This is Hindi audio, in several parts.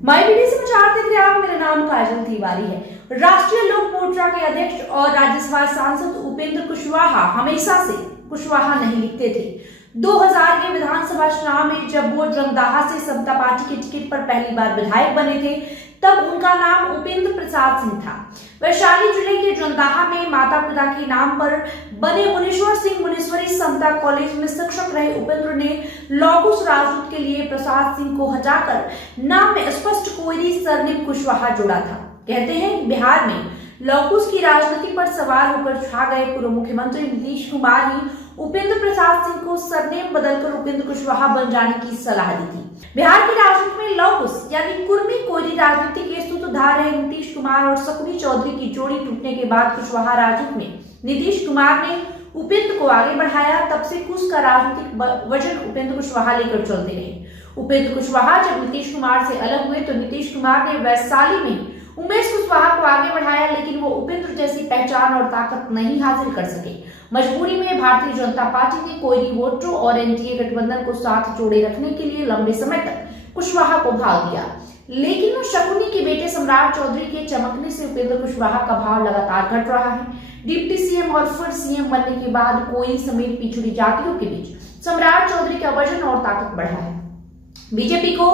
माय वीडियो समाचार देख रहे हैं आप। मेरा नाम काजल तिवारी है। राष्ट्रीय लोक मोर्चा के अध्यक्ष और राज्यसभा सांसद उपेंद्र कुशवाहा हमेशा से कुशवाहा नहीं लिखते थे। 2000 के विधानसभा चुनाव में जब वो जंगदाहा से समता पार्टी के टिकट पर पहली बार विधायक बने थे, तब उनका नाम उपेंद्र प्रसाद सिंह था। वैशाली जिले के जंगदाहा में माता पिता के नाम पर बने मुनीश्वर सिंह मुनीश्वरी समता कॉलेज में शिक्षक रहे उपेंद्र ने लौकुश राजदूत के लिए प्रसाद सिंह को हटाकर नाम में स्पष्ट कोयरी सरनेम कुशवाहा जोड़ा था। कहते हैं बिहार में लौकुश की राजनीति पर सवार होकर छा गए पूर्व मुख्यमंत्री नीतीश कुमार ही उपेंद्र प्रसाद सिंह को सरनेम बदलकर उपेंद्र कुशवाहा बन जाने की सलाह दी थी। बिहार की राजनीति में लौकुश यानी कुर्मी कोयरी राजनीति के सूत्रधार रहे नीतीश कुमार और शकुनी चौधरी की जोड़ी टूटने के बाद कुशवाहा राजनीति में नीतीश कुमार ने उपेंद्र को आगे बढ़ाया। तब से कुश का राजनीतिक वजन उपेंद्र कुशवाहा लेकर चलते रहे। उपेंद्र कुशवाहा जब नीतीश कुमार से अलग हुए तो नीतीश कुमार ने वैशाली में उमेश कुशवाहा को आगे बढ़ाया, लेकिन वो उपेंद्र जैसी पहचान और ताकत नहीं हासिल कर सके। मजबूरी में भारतीय जनता पार्टी ने कोयरी वोटरों और एनडीए गठबंधन को साथ जोड़े रखने के लिए लंबे समय तक कुशवाहा को भाव दिया, लेकिन शकुनी के बेटे सम्राट चौधरी के चमकने से उपेंद्र कुशवाहा का भाव लगातार घट रहा है। डिप्टी सीएम और फिर सीएम बनने के बाद कोयरी समेत पिछड़ी जातियों के बीच सम्राट चौधरी का वजन और ताकत बढ़ा है। बीजेपी को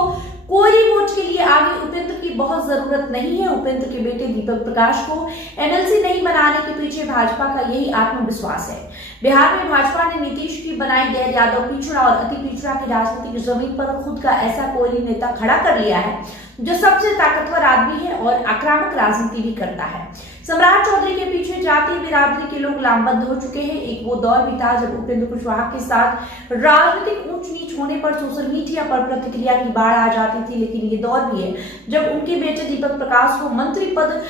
कोयरी वोट के लिए आगे उपेंद्र की बहुत जरूरत नहीं है। उपेंद्र के बेटे दीपक प्रकाश को एमएलसी नहीं बनाने के पीछे भाजपा का यही आत्मविश्वास है। बिहार में भाजपा ने नीतीश की बनाई गैर यादव पिछड़ा और अति पिछड़ा की राजनीतिक जमीन पर खुद का ऐसा कोयरी नेता खड़ा कर लिया है जो सबसे ताकतवर आदमी है और आक्रामक राजनीति भी करता है। सम्राट चौधरी के पीछे जाति बिरादरी के लोग लामबंद हो चुके हैं। एक वो दौर भी था जब उपेंद्र कुशवाहा के साथ राजनीतिक ऊंच नीच होने पर सोशल मीडिया पर प्रतिक्रिया की बाढ़ आ जाती थी, लेकिन ये दौर भी है जब उनके बेटे दीपक प्रकाश को मंत्री पद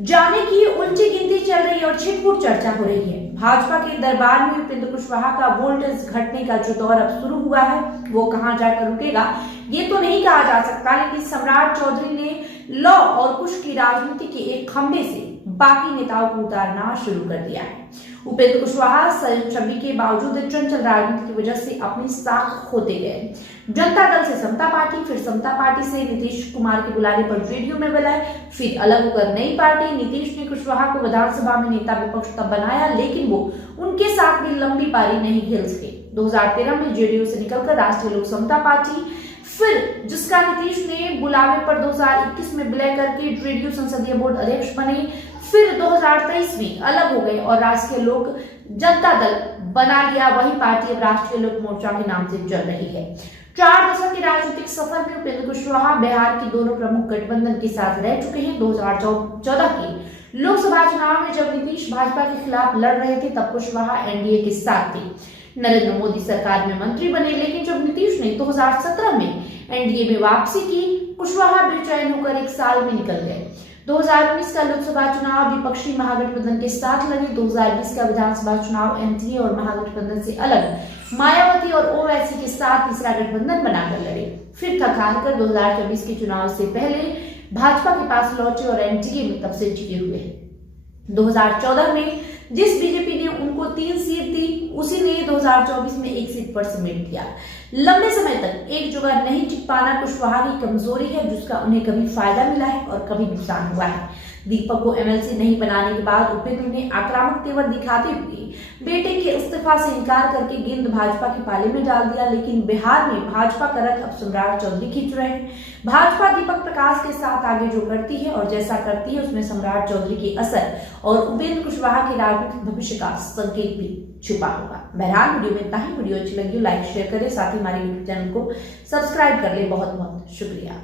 जाने की उल्टी गिनती चल रही है और छिटपुट चर्चा हो रही है। भाजपा के दरबार में उपेंद्र कुशवाहा का वोल्टेज घटने का जो दौर अब शुरू हुआ है वो कहां जाकर रुकेगा ये तो नहीं कहा जा सकता, लेकिन सम्राट चौधरी ने लॉ और कुश की राजनीति के एक खंभे से बाकी नेताओं को उतारना शुरू कर दिया है। उपेंद्र कुशवाहा छवि के बावजूद चंचल राजनीति की वजह से अपनी साख खोते गए। जनता दल से समता पार्टी, फिर समता पार्टी से नीतीश कुमार के बुलाने पर जेडीयू में विलय, फिर अलग होकर नई पार्टी। नीतीश ने कुशवाहा को विधानसभा में नेता विपक्ष तब बनाया, लेकिन वो उनके साथ भी लंबी पारी नहीं खेल सके। 2013 में जेडीयू से निकलकर राष्ट्रीय लोक समता पार्टी, फिर जिसका नीतीश ने बुलावे पर 2021 में विलय करके जेडीयू संसदीय बोर्ड अध्यक्ष बने, फिर 2023 में अलग हो गए और राष्ट्रीय लोक जनता दल बना लिया। वही पार्टी अब राष्ट्रीय लोक मोर्चा के नाम से चल रही है। 4 दशक के राजनीतिक सफर में उपेंद्र कुशवाहा बिहार के दोनों प्रमुख गठबंधन के साथ रह चुके हैं। 2014 के लोकसभा चुनाव में जब नीतीश भाजपा के खिलाफ लड़ रहे थे तब कुशवाहा एनडीए के साथ थे। नरेंद्र मोदी सरकार में मंत्री बने, लेकिन जब नीतीश ने 2017 में एनडीए में वापसी की, कुशवाहा बेचैन होकर 1 साल में निकल गए। 2019 का लोकसभा चुनाव विपक्षी महागठबंधन के साथ लड़े। 2020 का विधानसभा चुनाव एनडीए और महागठबंधन से अलग मायावती और ओवैसी के साथ तीसरा गठबंधन बनाकर लड़े। फिर थक हार कर 2024 के चुनाव से पहले भाजपा के पास लौटे और एनडीए में तब से टिके हुए हैं। 2014 में जिस बीजेपी ने उनको 3 सीट दी, उसी ने 2024 में 1 सीट पर समेट दिया। लंबे समय तक एक जगह नहीं टिक पाना कुशवाहा की कमजोरी है, जिसका उन्हें कभी फायदा मिला है और कभी नुकसान हुआ है। दीपक को एमएलसी नहीं बनाने के बाद उपेंद्र ने आक्रामक तेवर दिखाते हुए बेटे के इस्तीफा से इनकार करके गेंद भाजपा के पाले में डाल दिया, लेकिन बिहार में भाजपा का रथ अब सम्राट चौधरी खींच रहे हैं। भाजपा दीपक प्रकाश के साथ आगे जो करती है और जैसा करती है उसमें सम्राट चौधरी के असर और उपेंद्र कुशवाहा के राजनीतिक भविष्य का संकेत भी छुपा होगा। बहरहाल वीडियो में इतना ही। वीडियो अच्छी लगी लाइक शेयर करें, साथ ही हमारे यूट्यूब चैनल को सब्सक्राइब कर ले। बहुत बहुत शुक्रिया।